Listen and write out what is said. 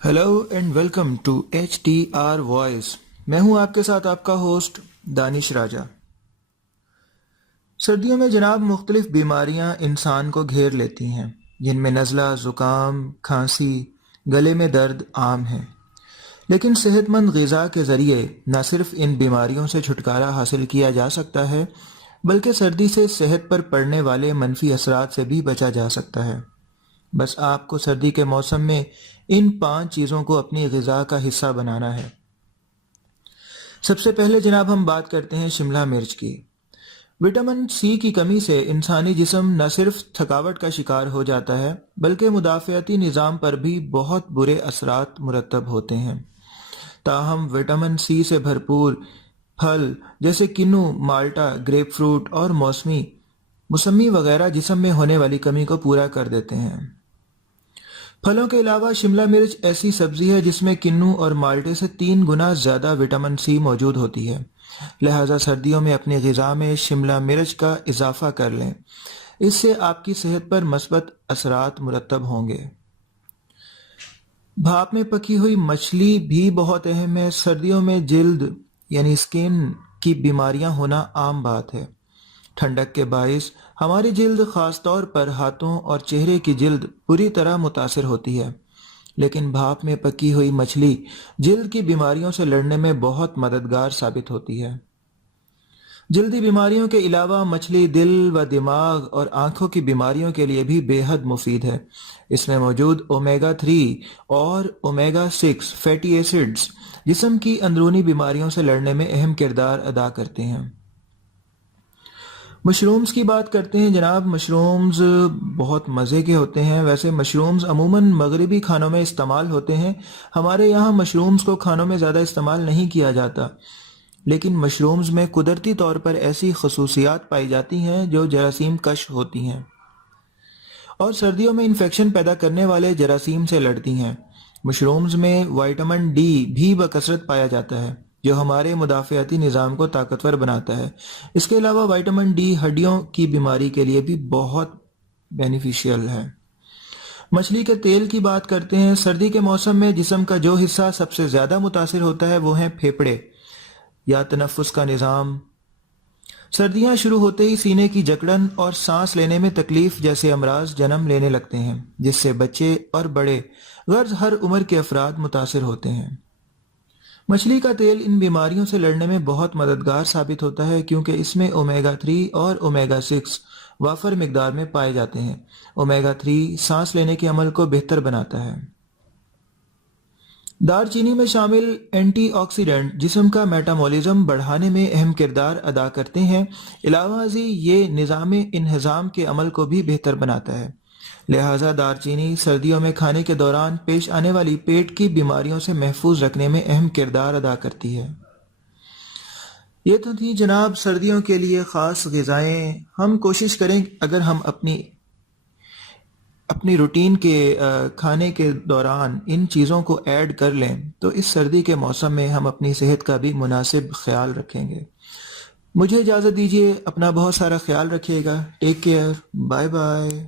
Hello and welcome to HTR voice. मैं हूं आपके साथ आपका होस्ट दानिश राजा। सर्दियों में जनाब मुख्तलिफ बीमारियां इंसान को घेर लेती हैं, जिनमें नज़ला, ज़ुकाम, खांसी, गले में दर्द आम है। लेकिन सेहतमंद ग़िज़ा के ज़रिए न सिर्फ इन बीमारियों से छुटकारा हासिल किया जा सकता है, बल्कि सर्दी से सेहत पर पड़ने वाले मनफी असरात से भी बचा जा सकता है। बस आपको सर्दी के मौसम में इन 5 चीज़ों को अपनी ग़िज़ा का हिस्सा बनाना है। सबसे पहले जनाब हम बात करते हैं शिमला मिर्च की। विटामिन सी की कमी से इंसानी जिस्म न सिर्फ थकावट का शिकार हो जाता है, बल्कि मुदाफ़ियाती निज़ाम पर भी बहुत बुरे असरात मुरतब होते हैं। ताहम विटामिन सी से भरपूर फल जैसे किन्नू, माल्टा, ग्रेपफ्रूट और मौसमी वगैरह जिस्म में होने वाली कमी को पूरा कर देते हैं। फलों के अलावा शिमला मिर्च ऐसी सब्जी है जिसमें किन्नू और माल्टे से 3 गुना ज़्यादा विटामिन सी मौजूद होती है। लिहाजा सर्दियों में अपनी ग़िज़ा में शिमला मिर्च का इजाफा कर लें। इससे आपकी सेहत पर मस्बत असरात मुरतब होंगे। भाप में पकी हुई मछली भी बहुत अहम है। सर्दियों में जिल्द यानी स्किन की बीमारियां होना आम बात है। ठंडक के बाइस हमारी जिल्द, खास तौर पर हाथों और चेहरे की जिल्द बुरी तरह मुतासिर होती है, लेकिन भाप में पकी हुई मछली जिल्द की बीमारियों से लड़ने में बहुत मददगार साबित होती है। जल्दी बीमारियों के अलावा मछली दिल व दिमाग और आंखों की बीमारियों के लिए भी बेहद मुफीद है। इसमें मौजूद ओमेगा 3 और ओमेगा 6 फैटी एसिड्स जिस्म की अंदरूनी बीमारियों से लड़ने में अहम किरदार अदा करते हैं। मशरूम्स की बात करते हैं जनाब। मशरूम्स बहुत मज़े के होते हैं। वैसे मशरूम्स अमूमन मगरिबी खानों में इस्तेमाल होते हैं। हमारे यहाँ मशरूम्स को खानों में ज़्यादा इस्तेमाल नहीं किया जाता, लेकिन मशरूम्स में कुदरती तौर पर ऐसी खसूसियात पाई जाती हैं जो जरासीम कश होती हैं और सर्दियों में इन्फेक्शन पैदा करने वाले जरासीम से लड़ती हैं। मशरूम्स में विटामिन डी भी बकसरत पाया जाता है, जो हमारे मुदाफ़ियाती निज़ाम को ताकतवर बनाता है। इसके अलावा विटामिन डी हड्डियों की बीमारी के लिए भी बहुत बेनिफिशियल है। मछली के तेल की बात करते हैं। सर्दी के मौसम में जिस्म का जो हिस्सा सबसे ज़्यादा मुतासिर होता है वो हैं फेफड़े या तनफ़ुस का निज़ाम। सर्दियां शुरू होते ही सीने की जकड़न और सांस लेने में तकलीफ जैसे अमराज जन्म लेने लगते हैं, जिससे बच्चे और बड़े गर्ज हर उम्र के अफराद मुतासिर होते हैं। मछली का तेल इन बीमारियों से लड़ने में बहुत मददगार साबित होता है, क्योंकि इसमें ओमेगा 3 और ओमेगा 6 वाफर मिकदार में पाए जाते हैं। ओमेगा 3 सांस लेने के अमल को बेहतर बनाता है। दालचीनी में शामिल एंटीऑक्सीडेंट जिस्म का मेटाबॉलिज्म बढ़ाने में अहम किरदार अदा करते हैं। इलावाजी ये निज़ाम इंहज़ाम के अमल को भी बेहतर बनाता है। लिहाजा दालचीनी सर्दियों में खाने के दौरान पेश आने वाली पेट की बीमारियों से महफूज रखने में अहम किरदार अदा करती है। ये तो थी जनाब सर्दियों के लिए ख़ास ग़िज़ाएँ। हम कोशिश करें अगर हम अपनी रूटीन के खाने के दौरान इन चीज़ों को ऐड कर लें तो इस सर्दी के मौसम में हम अपनी सेहत का भी मुनासिब ख्याल रखेंगे। मुझे इजाज़त दीजिए। अपना बहुत सारा ख्याल रखिएगा। Take care. Bye bye.